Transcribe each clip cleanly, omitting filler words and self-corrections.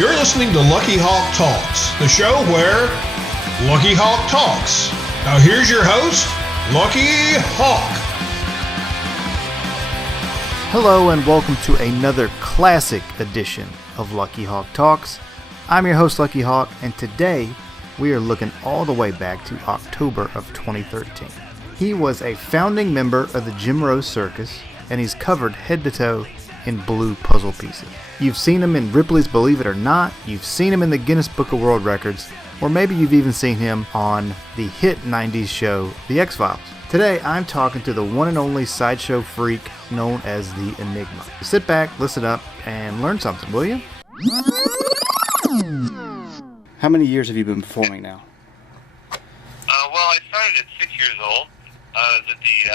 You're listening to Lucky Hawk Talks, the show where Lucky Hawk talks. Now here's your host, Lucky Hawk. Hello and welcome to another classic edition of Lucky Hawk Talks. I'm your host, Lucky Hawk, and today we are looking all the way back to October of 2013. He was a founding member of the Jim Rose Circus, and he's covered head to toe in blue puzzle pieces. You've seen him in Ripley's Believe It or Not, you've seen him in the Guinness Book of World Records, or maybe you've even seen him on the hit 90s show, The X-Files. Today, I'm talking to the one and only sideshow freak known as the Enigma. Sit back, listen up, and learn something, will you? How many years have you been performing now? Well, I started at 6 years old. I was at the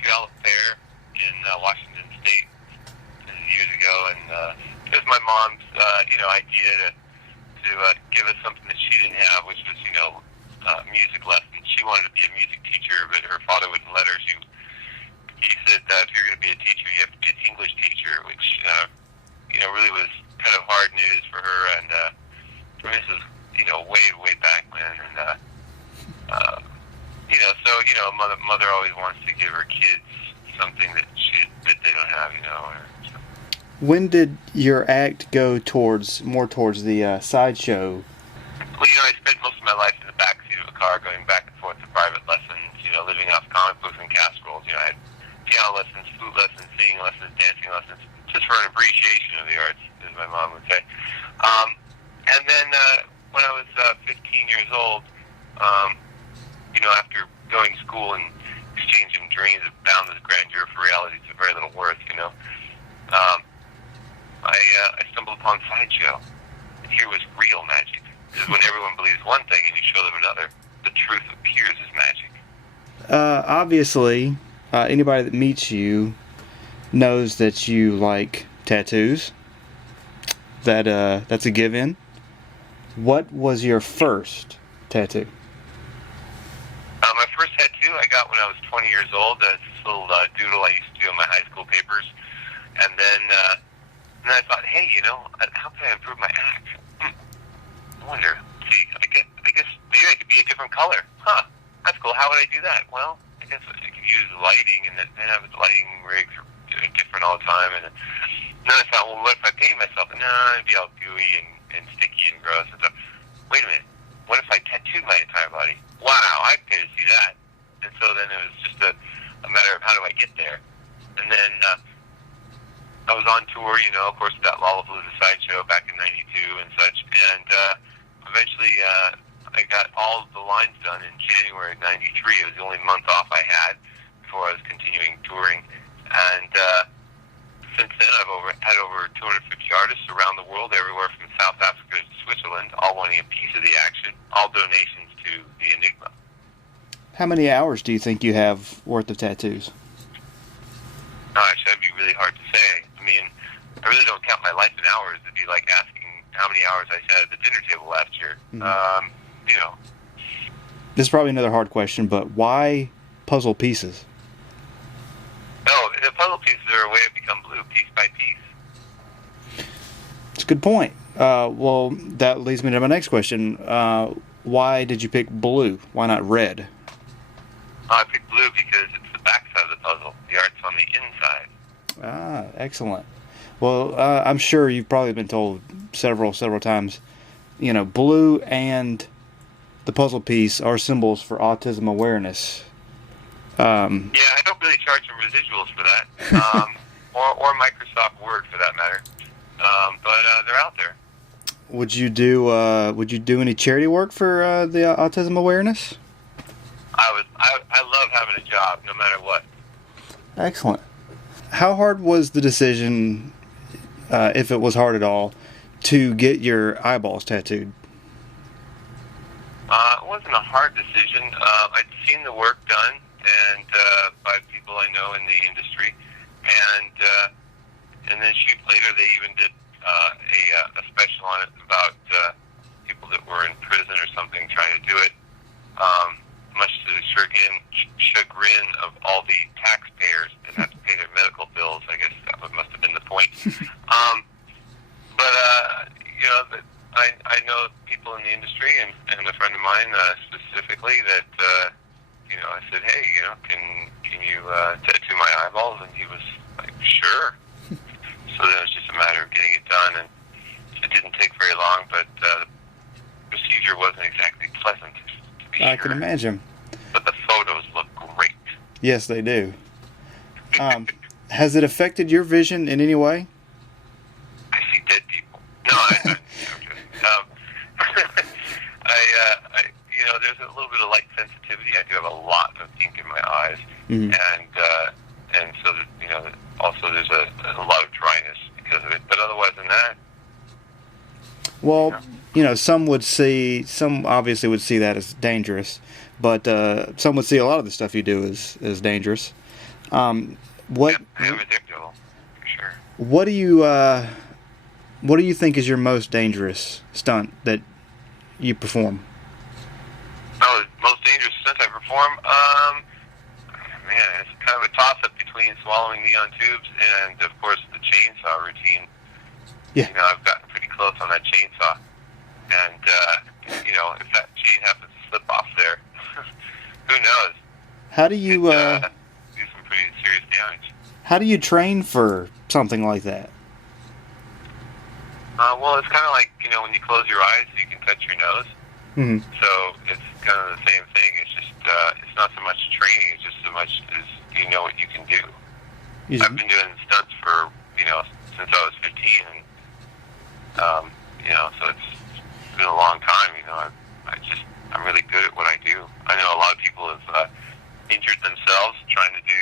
Puyallup Fair in Washington State years ago, and it was my mom's, idea to give us something that she didn't have, which was, music lessons. She wanted to be a music teacher, but her father wouldn't let her. He said that if you're going to be a teacher, you have to be an English teacher, which, really was kind of hard news for her. And for me, this was, way back when. And, mother always wants to give her kids something that they don't have, When did your act go more towards the sideshow? Well, I spent most of my life in the backseat of a car going back and forth to private lessons, living off comic books and casseroles. I had piano lessons, flute lessons, singing lessons, dancing lessons, just for an appreciation of the arts, as my mom would say. And then when I was 15 years old, after going to school and exchanging dreams of boundless grandeur for realities of very little worth, I stumbled upon sideshow. And here was real magic. This is when everyone believes one thing and you show them another. The truth appears as magic. Obviously, anybody that meets you knows that you like tattoos. That's a given. What was your first tattoo? My first tattoo I got when I was 20 years old. This little doodle I used to do on my high school papers. And then I thought, hey, how can I improve my act? I wonder. See, I guess maybe I could be a different color. Huh? That's cool. How would I do that? Well, I guess I could use lighting, and then I was lighting rigs are different all the time. And then I thought, well, what if I paint myself? No, it'd be all gooey and sticky and gross and stuff. Wait a minute. What if I tattooed my entire body? Wow, I'd pay to see that. And so then it was just a matter of how do I get there. And then I was on tour, of course, that Lollapalooza sideshow back in '92 and such. And eventually I got all of the lines done in January of '93. It was the only month off I had before I was continuing touring. And since then I've had over 250 artists around the world, everywhere from South Africa to Switzerland, all wanting a piece of the action, all donations to the Enigma. How many hours do you think you have worth of tattoos? Gosh, that'd be really hard to say. I mean, I really don't count my life in hours. It'd be like asking how many hours I sat at the dinner table last year. Mm-hmm. This is probably another hard question, but why puzzle pieces? Oh, the puzzle pieces are a way to become blue, piece by piece. It's a good point. Well, that leads me to my next question. Why did you pick blue? Why not red? I picked blue because it's the back side of the puzzle. The art's on the inside. Ah, excellent. Well, I'm sure you've probably been told several times, blue and the puzzle piece are symbols for autism awareness. Yeah, I don't really charge them residuals for that, or Microsoft Word for that matter. But they're out there. Would you do any charity work for the autism awareness? I love having a job, no matter what. Excellent. How hard was the decision, if it was hard at all, to get your eyeballs tattooed? It wasn't a hard decision. I'd seen the work done, and by people I know in the industry, and then shoot later they even did a special on it about people that were in prison or something trying to do it. Much to the chagrin of all the taxpayers that have to pay their medical bills. I guess that must have been the point. But that I know people in the industry, and a friend of mine specifically that I said, hey, can you tattoo my eyeballs? And he was like, sure. So then it was just a matter of getting it done, and it didn't take very long, but the procedure wasn't exactly pleasant, to be I sure. can imagine. But the photos look great. Yes, they do. Has it affected your vision in any way? I see dead people. No, there's a little bit of light sensitivity. I do have a lot of ink in my eyes, Mm-hmm. and so that, also there's a lot of dryness because of it. But otherwise than that, Well, some obviously would see that as dangerous, but some would see a lot of the stuff you do as dangerous. What addictable, for sure. What do you think is your most dangerous stunt that you perform? Oh, the most dangerous stunt I perform? Man, it's kind of a toss-up between swallowing neon tubes and, of course, the chainsaw routine. Yeah. I've gotten pretty close on that chainsaw. And, if that chain happens to slip off there, who knows? How do you do some pretty serious damage. How do you train for something like that? Well, it's kind of like, when you close your eyes, you can touch your nose. Mm-hmm. So it's kind of the same thing. It's just, it's not so much training, it's just so much as you know what you can do. I've been doing stunts for, since I was 15, and, so it's been a long time, I'm really good at what I do. I know a lot of people have injured themselves trying to do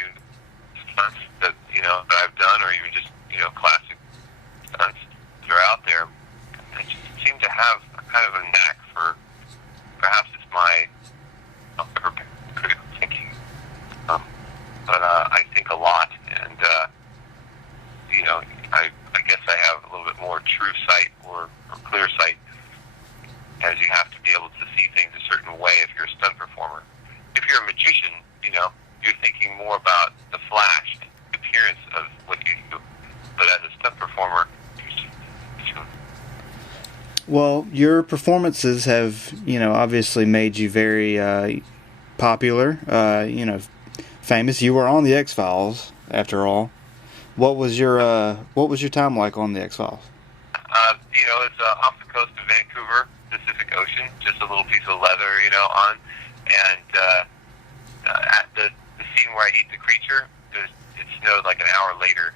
stunts that, that I've done, or even just, classic stunts that are out there. I just seem to have a kind of a knack for, perhaps it's my critical thinking, but I think a lot, and I guess I have a little bit more true sight or clear sight, as you have to be able to see things a certain way if you're a stunt performer. If you're a magician, you're thinking more about the flash, the appearance of what you do, but as a stunt performer, Well, your performances have, obviously made you very popular, famous. You were on the X-Files, after all. What was your time like on the X-Files? It's off the coast of Vancouver, Pacific Ocean, just a little piece of leather, on, and at the scene where I eat the creature, it snowed like an hour later.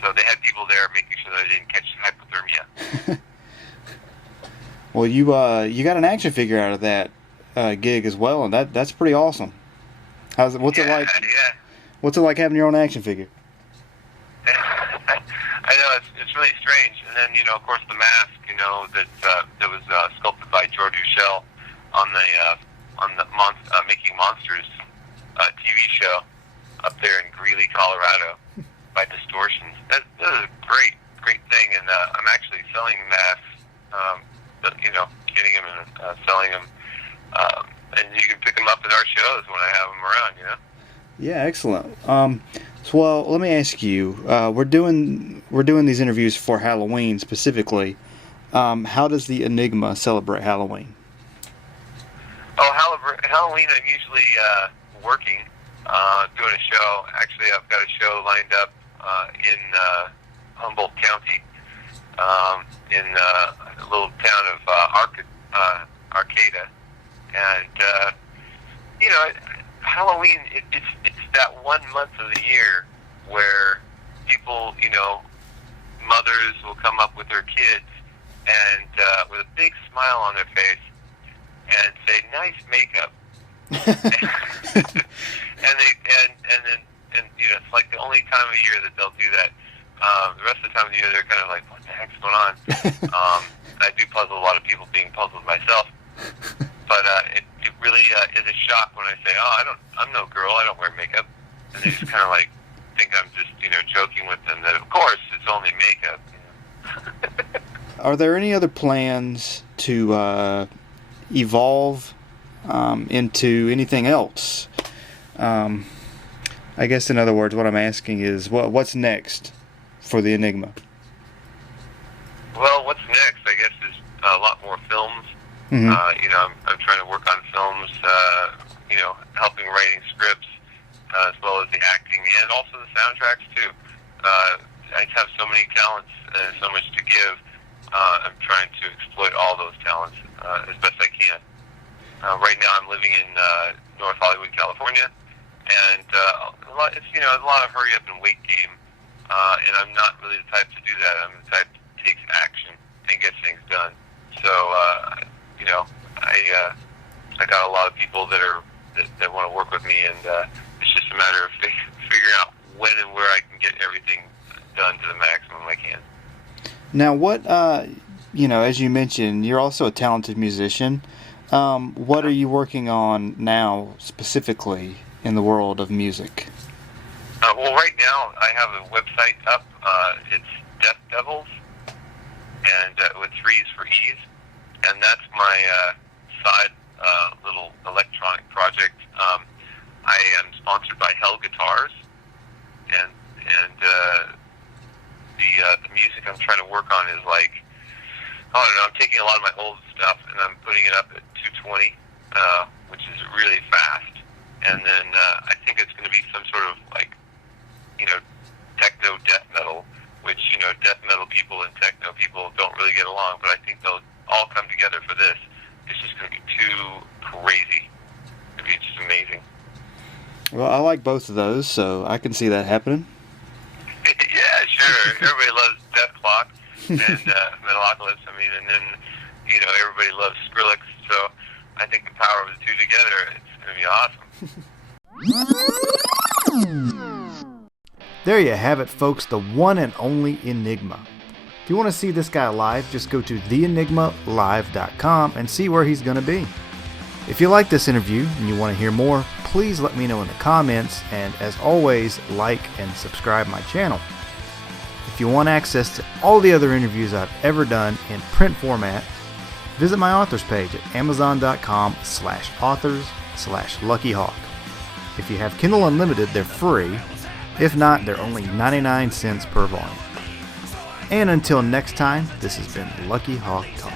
So they had people there making sure that I didn't catch hypothermia. Well, you got an action figure out of that gig as well, and that's pretty awesome. What's it like? Yeah. What's it like having your own action figure? I know it's really strange, and then of course the mask, that was sculpted by George Ushell on the Making Monsters TV show up there in Greeley, Colorado, by Distortions. That is a great thing, and I'm actually selling masks. Getting them and selling them, and you can pick them up at our shows when I have them around. Yeah, excellent. So, let me ask you. We're doing these interviews for Halloween specifically. How does the Enigma celebrate Halloween? Oh, Halloween! I'm usually working, doing a show. Actually, I've got a show lined up in Humboldt County, in a little town of Arcata, and Halloween. It's that 1 month of the year where people, mothers will come up with their kids and with a big smile on their face and say, "Nice makeup," and it's like the only time of year that they'll do that. The rest of the time of the year, they're kind of like, "What the heck's going on?" I do puzzle a lot of people, being puzzled myself. But it really is a shock when I say, "Oh, I'm no girl. I don't wear makeup," and they just kind of like think I'm just joking with them. That of course it's only makeup. Are there any other plans to evolve into anything else? I guess in other words, what I'm asking is, what's next for the Enigma? Well, what's next? I Mm-hmm. I'm trying to work on films, helping writing scripts, as well as the acting and also the soundtracks too. I have so many talents and so much to give. I'm trying to exploit all those talents as best I can. Right now, I'm living in North Hollywood, California, and it's a lot of hurry up and wait game. And I'm not really the type to do that. I'm the type that takes action and gets things done. So, I got a lot of people that want to work with me, and it's just a matter of figuring out when and where I can get everything done to the maximum I can. Now, what, as you mentioned, you're also a talented musician. What are you working on now, specifically, in the world of music? Well, right now, I have a website up. It's Death Devils, and with 3's for E's, and that's my side little electronic project. I am sponsored by Hell Guitars, and the music I'm trying to work on is like, I don't know, I'm taking a lot of my old stuff and I'm putting it up at 220, which is really fast, and then I think it's going to be some sort of like, techno death metal, which, death metal people and techno people don't really get along, but I think they'll all come together for this. It's just going to be too crazy. It's going to be just amazing. Well, I like both of those, so I can see that happening. Yeah, sure. Everybody loves Death Clock and Metalocalypse. And then, everybody loves Skrillex, so I think the power of the two together, it's going to be awesome. There you have it, folks, the one and only Enigma. If you want to see this guy live, just go to theenigmalive.com and see where he's going to be. If you like this interview and you want to hear more, please let me know in the comments, and as always, like and subscribe my channel. If you want access to all the other interviews I've ever done in print format, visit my authors page at amazon.com/authors/luckyhawk. If you have Kindle Unlimited, they're free. If not, they're only 99 cents per volume. And until next time, this has been Lucky Hawk Talk.